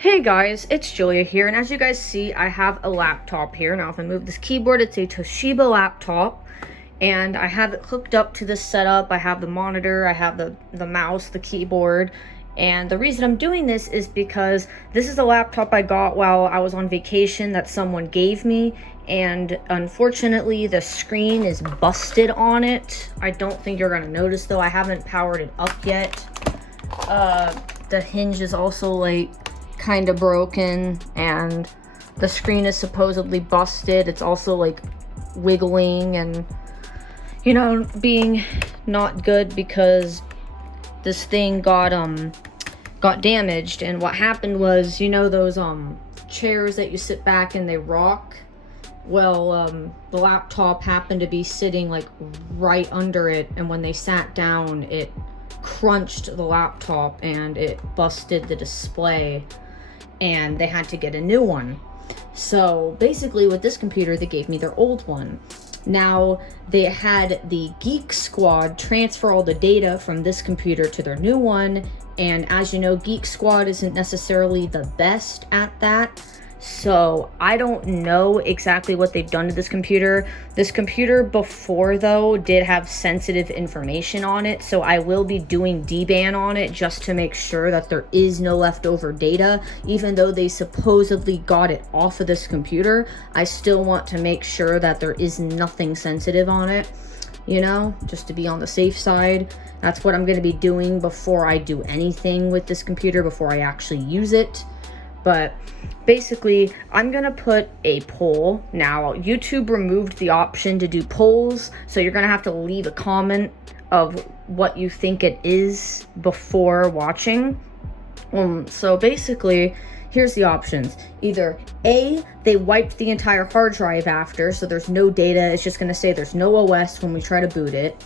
Hey guys, it's Julia here, and as you guys see, I have a laptop here. Now if I move this keyboard, it's a Toshiba laptop, and I have it hooked up to this setup. I have the monitor, I have the mouse, the keyboard, and the reason I'm doing this is because this is a laptop I got while I was on vacation that someone gave me, and unfortunately the screen is busted on it. I don't think you're gonna notice though. I haven't powered it up yet. The hinge is also like kind of broken, and the screen is supposedly busted. It's also like wiggling and, you know, being not good because this thing got damaged. And what happened was, you know, those chairs that you sit back and they rock? Well, the laptop happened to be sitting like right under it, and when they sat down it crunched the laptop and it busted the display, and they had to get a new one. So basically with this computer, they gave me their old one. Now they had the Geek Squad transfer all the data from this computer to their new one, and as you know, Geek Squad isn't necessarily the best at that. So I don't know exactly what they've done to this computer. This computer before though did have sensitive information on it, so I will be doing DBAN on it just to make sure that there is no leftover data. Even though they supposedly got it off of this computer, I still want to make sure that there is nothing sensitive on it, you know, just to be on the safe side. That's what I'm going to be doing before I do anything with this computer, before I actually use it. But basically, I'm gonna put a poll. Now, YouTube removed the option to do polls, so you're gonna have to leave a comment of what you think it is before watching. So basically, here's the options. Either A, they wiped the entire hard drive after, so there's no data, it's just gonna say there's no OS when we try to boot it.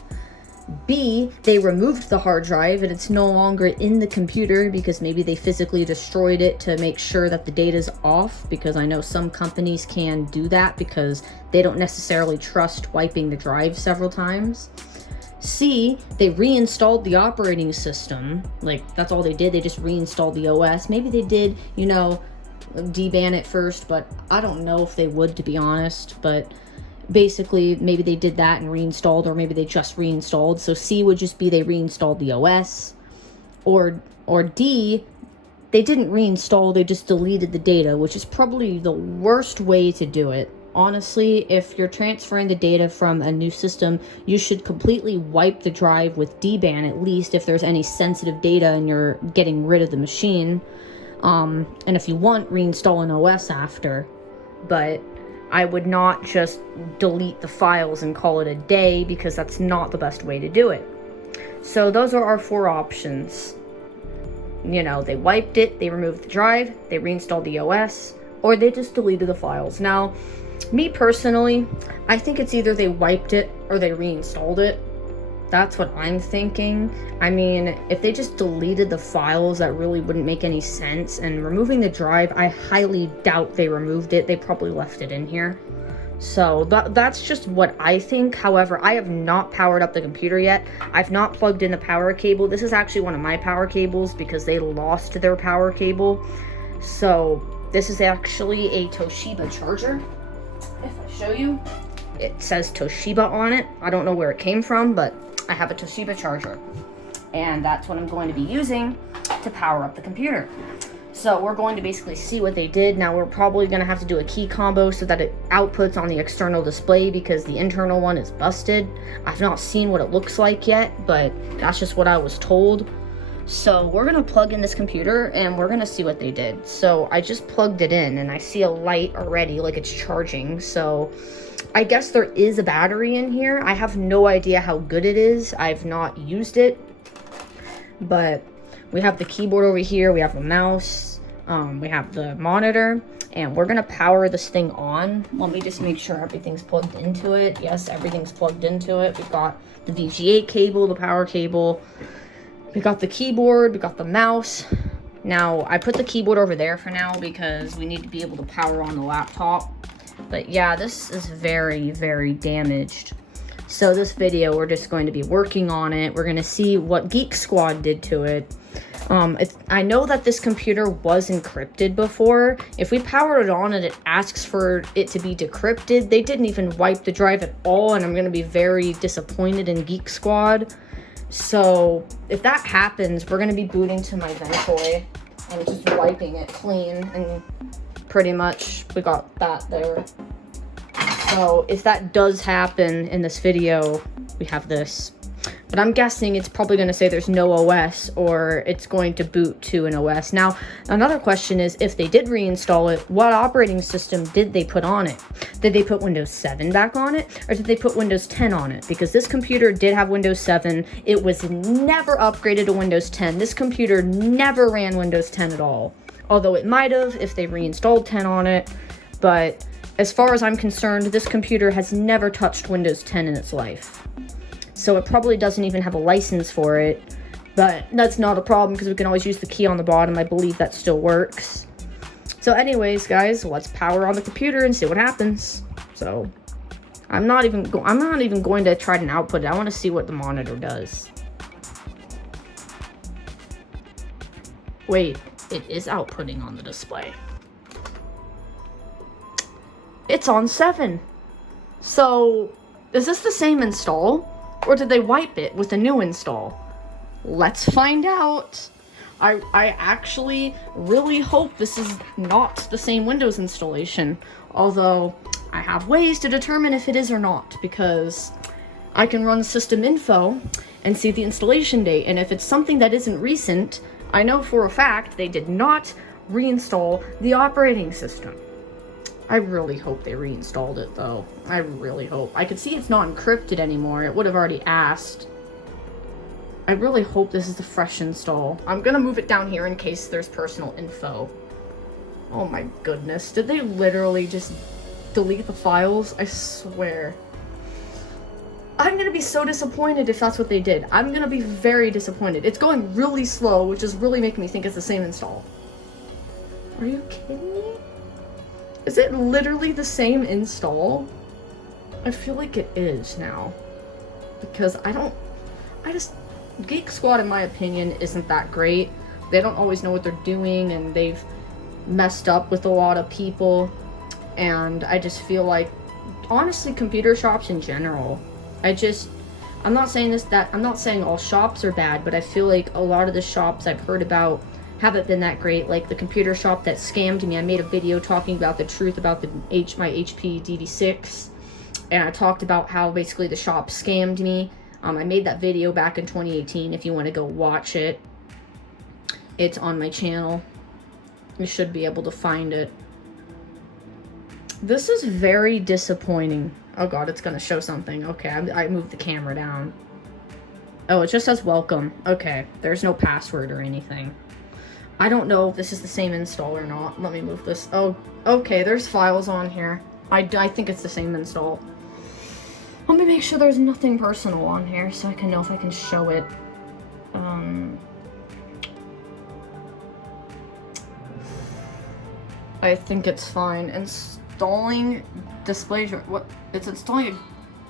B, they removed the hard drive and it's no longer in the computer because maybe they physically destroyed it to make sure that the data's off, because I know some companies can do that because they don't necessarily trust wiping the drive several times. C, they reinstalled the operating system. Like, that's all they did. They just reinstalled the OS. Maybe they did, you know, deban it first, but I don't know if they would, to be honest. But basically, maybe they did that and reinstalled, or maybe they just reinstalled. So C would just be they reinstalled the OS. Or D, they didn't reinstall, they just deleted the data, which is probably the worst way to do it. Honestly, if you're transferring the data from a new system, you should completely wipe the drive with DBAN, at least if there's any sensitive data and you're getting rid of the machine. And if you want, reinstall an OS after. But I would not just delete the files and call it a day, because that's not the best way to do it. So those are our four options. You know, they wiped it, they removed the drive, they reinstalled the OS, or they just deleted the files. Now, me personally, I think it's either they wiped it or they reinstalled it. That's what I'm thinking. I mean, if they just deleted the files, that really wouldn't make any sense. And removing the drive, I highly doubt they removed it. They probably left it in here. So that's just what I think. However, I have not powered up the computer yet. I've not plugged in the power cable. This is actually one of my power cables because they lost their power cable. So this is actually a Toshiba charger. If I show you, it says Toshiba on it. I don't know where it came from, but I have a Toshiba charger, and that's what I'm going to be using to power up the computer. So we're going to basically see what they did. Now we're probably going to have to do a key combo so that it outputs on the external display, because the internal one is busted. I've not seen what it looks like yet, but that's just what I was told. So we're going to plug in this computer and we're going to see what they did. So I just plugged it in and I see a light already, like it's charging. So I guess there is a battery in here. I have no idea how good it is. I've not used it. But we have the keyboard over here. We have the mouse. We have the monitor. And we're going to power this thing on. Let me just make sure everything's plugged into it. Yes, everything's plugged into it. We've got the VGA cable, the power cable. We got the keyboard. We got the mouse. Now, I put the keyboard over there for now because we need to be able to power on the laptop. But yeah, this is very, very damaged. So this video, we're just going to be working on it. We're going to see what Geek Squad did to it. I know that this computer was encrypted before. If we power it on and it asks for it to be decrypted, they didn't even wipe the drive at all, and I'm going to be very disappointed in Geek Squad. So if that happens, we're going to be booting to my Ventoy and just wiping it clean, and pretty much we got that there. So if that does happen in this video, we have this. But I'm guessing it's probably going to say there's no OS, or it's going to boot to an OS. Now, another question is, if they did reinstall it, what operating system did they put on it? Did they put Windows 7 back on it, or did they put Windows 10 on it? Because this computer did have Windows 7. It was never upgraded to Windows 10. This computer never ran Windows 10 at all. Although it might have if they reinstalled 10 on it. But as far as I'm concerned, this computer has never touched Windows 10 in its life. So it probably doesn't even have a license for it, but that's not a problem because we can always use the key on the bottom. I believe that still works. So anyways, guys, let's power on the computer and see what happens. So I'm not even going to try to output it. I want to see what the monitor does. Wait, it is outputting on the display. It's on 7. So is this the same install? Or did they wipe it with a new install? Let's find out. I actually really hope this is not the same Windows installation. Although, I have ways to determine if it is or not. Because I can run system info and see the installation date. And if it's something that isn't recent, I know for a fact they did not reinstall the operating system. I really hope they reinstalled it, though. I really hope. I could see it's not encrypted anymore. It would have already asked. I really hope this is the fresh install. I'm gonna move it down here in case there's personal info. Oh my goodness. Did they literally just delete the files? I swear. I'm gonna be so disappointed if that's what they did. I'm gonna be very disappointed. It's going really slow, which is really making me think it's the same install. Are you kidding me? Is it literally the same install? I feel like it is now. Because Geek Squad, in my opinion, isn't that great. They don't always know what they're doing, and they've messed up with a lot of people. And I just feel like, honestly, computer shops in general, I'm not saying all shops are bad, but I feel like a lot of the shops I've heard about haven't been that great. Like the computer shop that scammed me. I made a video talking about the truth about my HP DD6, and I talked about how basically the shop scammed me. I made that video back in 2018. If you want to go watch it, it's on my channel. You should be able to find it. This is very disappointing. Oh god, it's gonna show something. Okay, I moved the camera down. Oh, it just says welcome. Okay, there's no password or anything. I don't know if this is the same install or not. Let me move this. Oh, okay, there's files on here. I think it's the same install. Let me make sure there's nothing personal on here so I can know if I can show it. I think it's fine. Installing display driver. What? It's installing a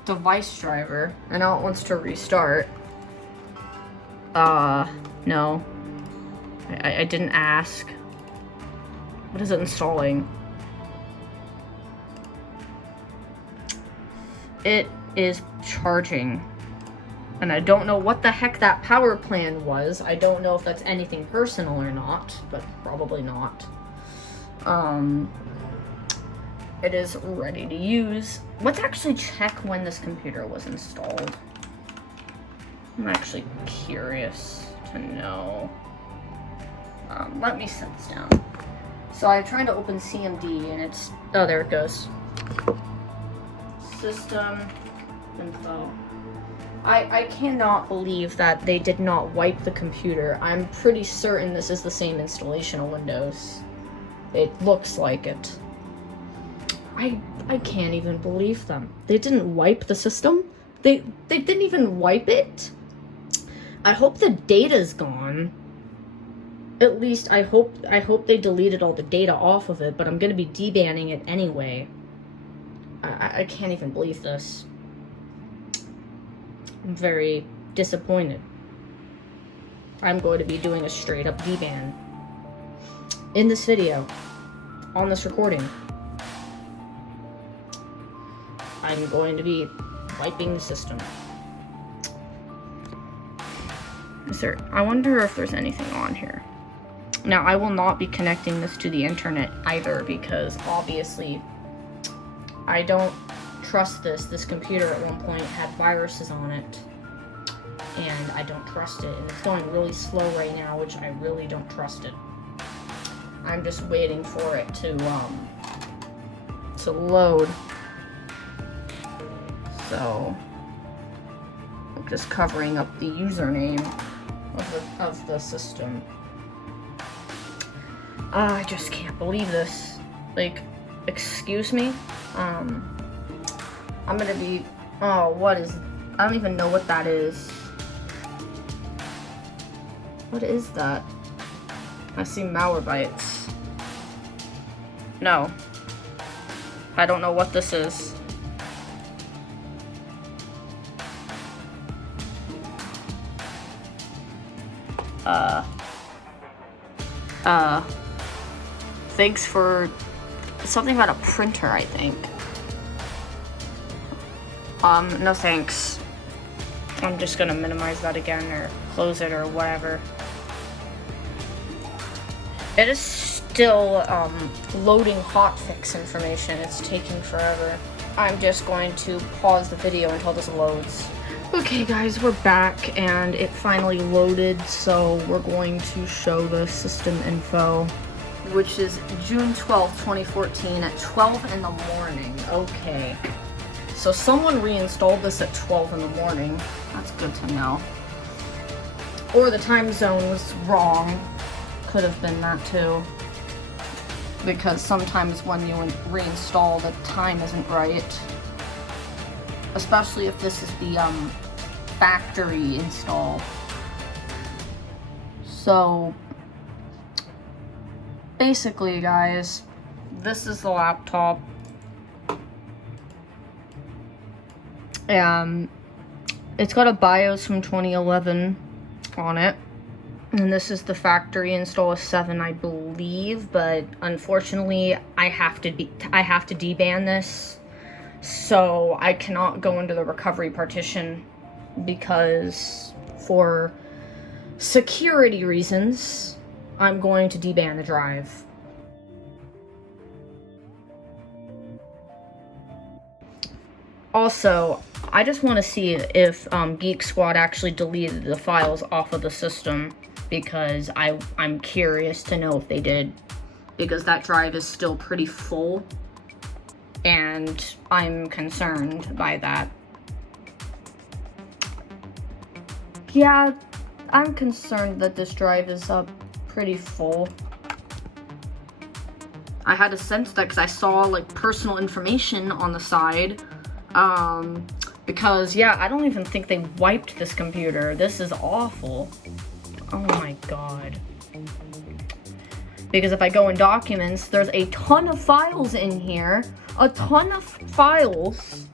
device driver, and now it wants to restart. No. I didn't ask. What is it installing? It is charging. And I don't know what the heck that power plan was. I don't know if that's anything personal or not, but probably not. It is ready to use. Let's actually check when this computer was installed. I'm actually curious to know. Let me set this down. So I'm trying to open CMD and it's, oh, there it goes. System info. I cannot believe that they did not wipe the computer. I'm pretty certain this is the same installation of Windows. It looks like it. I can't even believe them. They didn't wipe the system? They didn't even wipe it? I hope the data's gone. At least I hope they deleted all the data off of it, but I'm gonna be debanning it anyway. I can't even believe this. I'm very disappointed. I'm going to be doing a straight up deban in this video, on this recording. I'm going to be wiping the system. I wonder if there's anything on here. Now, I will not be connecting this to the internet either, because obviously I don't trust this. This computer at one point had viruses on it, and I don't trust it. And it's going really slow right now, which I really don't trust it. I'm just waiting for it to load. So I'm just covering up the username of the system. I just can't believe this. Like, excuse me? I'm gonna be... Oh, what is... I don't even know what that is. What is that? I see Malwarebytes. No. I don't know what this is. Thanks for something about a printer, I think. No thanks. I'm just gonna minimize that again or close it or whatever. It is still loading hotfix information. It's taking forever. I'm just going to pause the video until this loads. Okay guys, we're back and it finally loaded, so we're going to show the system info, which is June 12th, 2014 at 12 in the morning. Okay. So someone reinstalled this at 12 in the morning. That's good to know. Or the time zone was wrong. Could have been that too. Because sometimes when you reinstall, the time isn't right. Especially if this is the factory install. So basically, guys, this is the laptop. It's got a BIOS from 2011 on it. And this is the factory install of 7, I believe, but unfortunately I have to deban this. So I cannot go into the recovery partition because for security reasons, I'm going to deban the drive. Also, I just want to see if Geek Squad actually deleted the files off of the system, because I'm curious to know if they did, because that drive is still pretty full, and I'm concerned by that. Yeah, I'm concerned that this drive is pretty full. I had a sense that because I saw like personal information on the side. Because yeah, I don't even think they wiped this computer. This is awful. Oh my god. Because if I go in documents, there's a ton of files in here. A ton of files.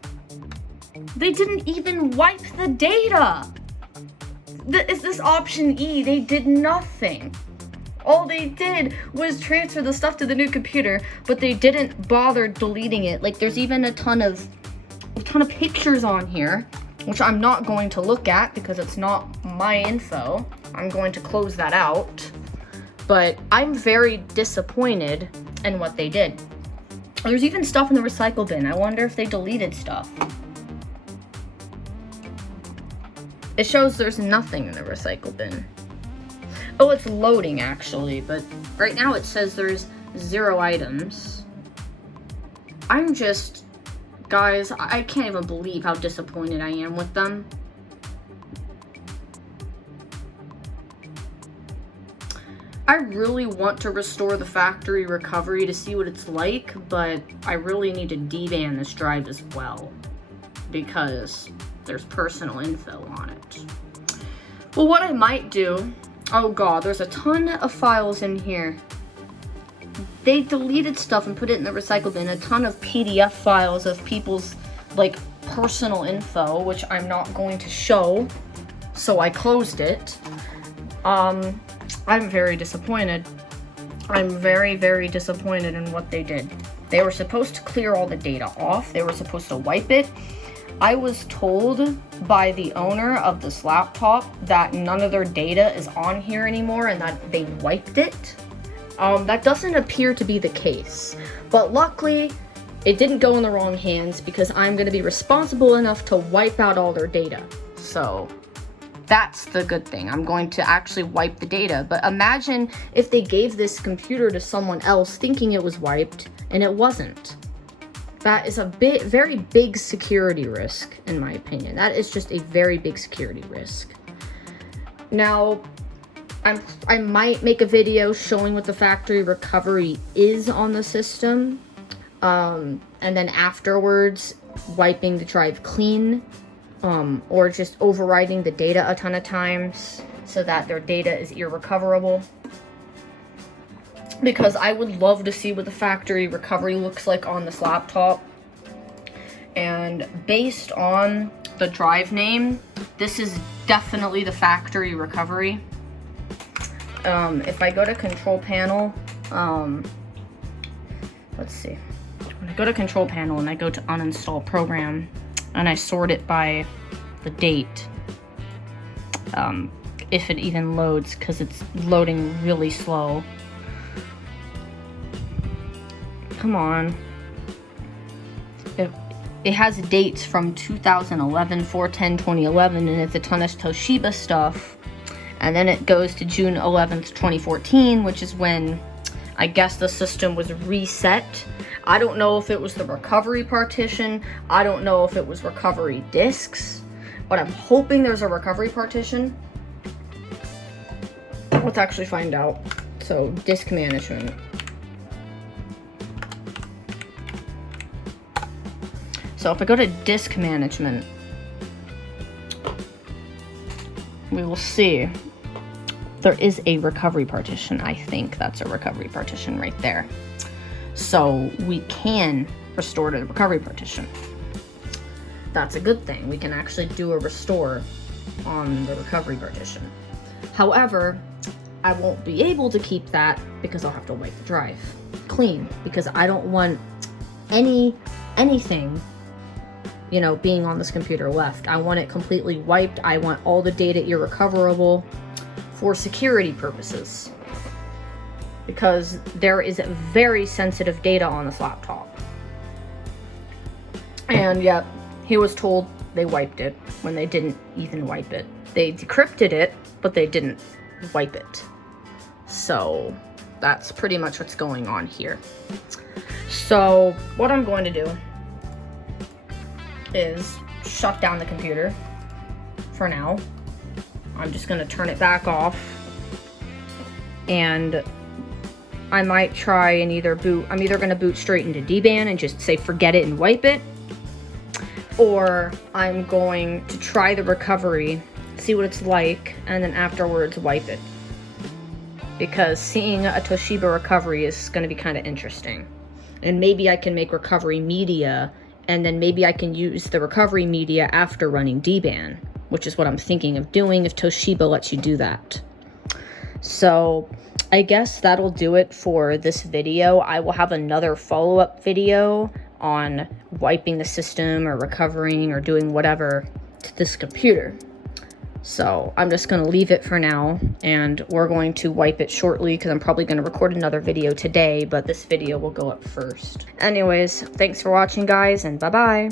They didn't even wipe the data. Is this option E? They did nothing. All they did was transfer the stuff to the new computer, but they didn't bother deleting it. Like, there's even a ton of pictures on here, which I'm not going to look at because it's not my info. I'm going to close that out. But I'm very disappointed in what they did. There's even stuff in the recycle bin. I wonder if they deleted stuff. It shows there's nothing in the recycle bin. Oh, it's loading actually, but right now it says there's 0 items. I'm just... Guys, I can't even believe how disappointed I am with them. I really want to restore the factory recovery to see what it's like, but I really need to deban this drive as well, because there's personal info on it. Well, what I might do... Oh god, there's a ton of files in here. They deleted stuff and put it in the recycle bin. A ton of PDF files of people's, like, personal info, which I'm not going to show, so I closed it. I'm very disappointed. I'm very, very disappointed in what they did. They were supposed to clear all the data off. They were supposed to wipe it. I was told by the owner of this laptop that none of their data is on here anymore and that they wiped it. That doesn't appear to be the case. But luckily, it didn't go in the wrong hands because I'm going to be responsible enough to wipe out all their data. So that's the good thing. I'm going to actually wipe the data. But imagine if they gave this computer to someone else thinking it was wiped and it wasn't. That is a very big security risk, in my opinion. That is just a very big security risk. Now, I might make a video showing what the factory recovery is on the system. And then afterwards, wiping the drive clean. Or just overriding the data a ton of times so that their data is irrecoverable. Because I would love to see what the factory recovery looks like on this laptop. And based on the drive name, this is definitely the factory recovery. If I go to control panel, let's see. When I go to control panel and I go to uninstall program, and I sort it by the date, if it even loads, because it's loading really slow. Come on. It has dates from 2011, 4/10/2011, and it's a ton of Toshiba stuff. And then it goes to June 11th, 2014, which is when I guess the system was reset. I don't know if it was the recovery partition. I don't know if it was recovery disks. But I'm hoping there's a recovery partition. Let's actually find out. So, disk management. So if I go to disk management, we will see there is a recovery partition. I think that's a recovery partition right there. So we can restore to the recovery partition. That's a good thing. We can actually do a restore on the recovery partition. However, I won't be able to keep that because I'll have to wipe the drive clean, because I don't want anything, you know, being on this computer left. I want it completely wiped. I want all the data irrecoverable for security purposes, because there is very sensitive data on this laptop. And yet, he was told they wiped it when they didn't even wipe it. They decrypted it, but they didn't wipe it. So that's pretty much what's going on here. So what I'm going to do is shut down the computer for now. I'm just going to turn it back off, and I might try and either boot. I'm either going to boot straight into DBAN and just say forget it and wipe it, or I'm going to try the recovery, see what it's like, and then afterwards wipe it. Because seeing a Toshiba recovery is going to be kind of interesting. And maybe I can make recovery media, and then maybe I can use the recovery media after running DBAN, which is what I'm thinking of doing if Toshiba lets you do that. So I guess that'll do it for this video. I will have another follow-up video on wiping the system or recovering or doing whatever to this computer. So I'm just going to leave it for now, and we're going to wipe it shortly because I'm probably going to record another video today, but this video will go up first. Anyways, thanks for watching, guys, and bye-bye.